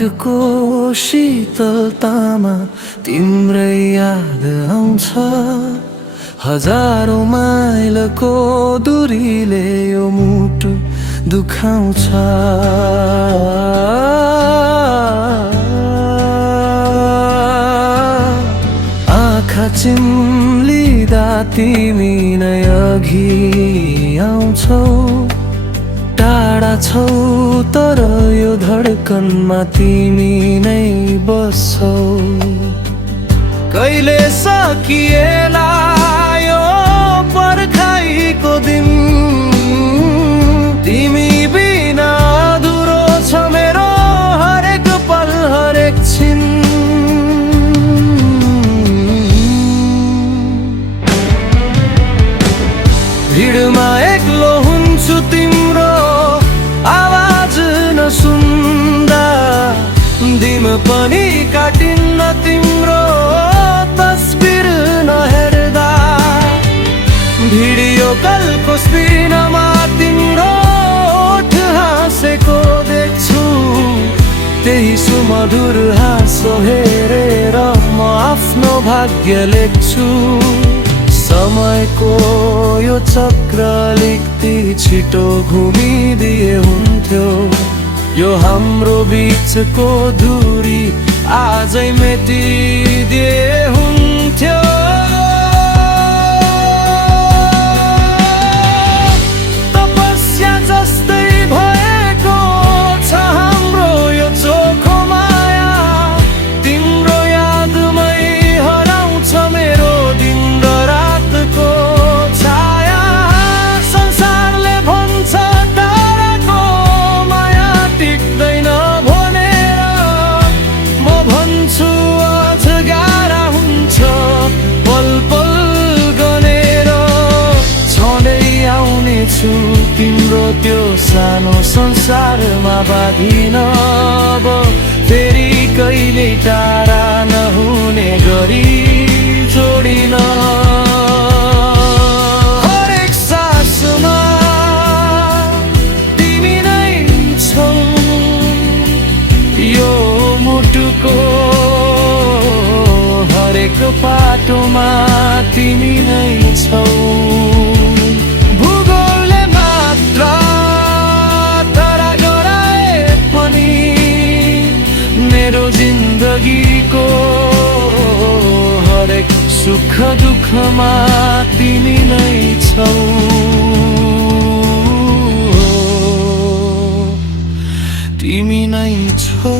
बाटोको शीतलतामा तिम्रै याद आउँछ। हजारौं माइलको दूरीले यो मुटु दुखाउँछ। आँखा चिम्लिँदा तिमी नै अघि आउँछौ। टाढा छौ तर यो धड्कनमा तिमी नै बस्छौ। कहिले सकिएला यो पर्खाइको दिन, तिमी बिना अधुरो छ मेरो हरेक पल हरेक छिन। भिडमा एक्लो हुन्छु तिम्रो आवाज नसुन्दा, दिम पनि काटिन्न तिम्रो तस्बिर नहेर्दा। भिडियो कलको स्क्रिनमा तिम्रो ओठ हाँसेको देख्छु, त्यही सुमधुर हाँसो हेरेर म आफ्नो भाग्य लेख्छु। समयको यो चक्र अलिकति छिटो घुमिदिए हुन्थ्यो, यो हाम्रो बीचको दूरी आजै मेटिदिए हुन्थ्यो। तपस्या जस्तै भएको छ हाम्रो यो चोखो माया, तिम्रो यादमै हराउँछ मेरो दिन र रातको छाया। संसारले भन्छ ताराको माया टिक्दैन भनेर, म भन्छु अझ गाह्रा हुन्छ पल पल गनेर। छँदै आउनेछु तिम्रो त्यो सानो संसारमा बाँधिन, अब फेरि कहिले टाढा नहुने गरी जोडिन। हरेक सासमा तिमी नै छौ, यो मुटुको हरेक पाटोमा तिमी नै छौ। भूगोलले मात्र तरा गराए पनि मेरो जिन्दगीको हरेक सुख दुःखमा तिमी नै छौ। तिमी नै छौ।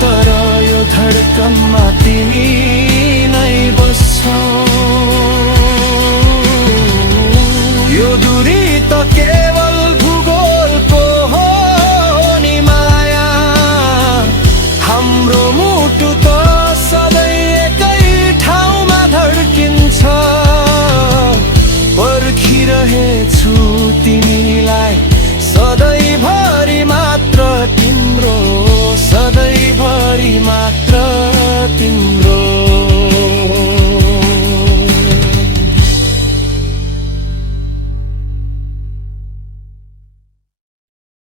तर यो धड्कनमा तिमी नै बस्छौ। यो दूरी त केवल भूगोलको हो नि माया, हाम्रो मुटु त सधैँ एकै ठाउँमा धड्किन्छ। पर्खिरहेछु तिमीलाई सधैँभरि मात्र तिम्रो, सधैँभरि मात्र तिम्रो।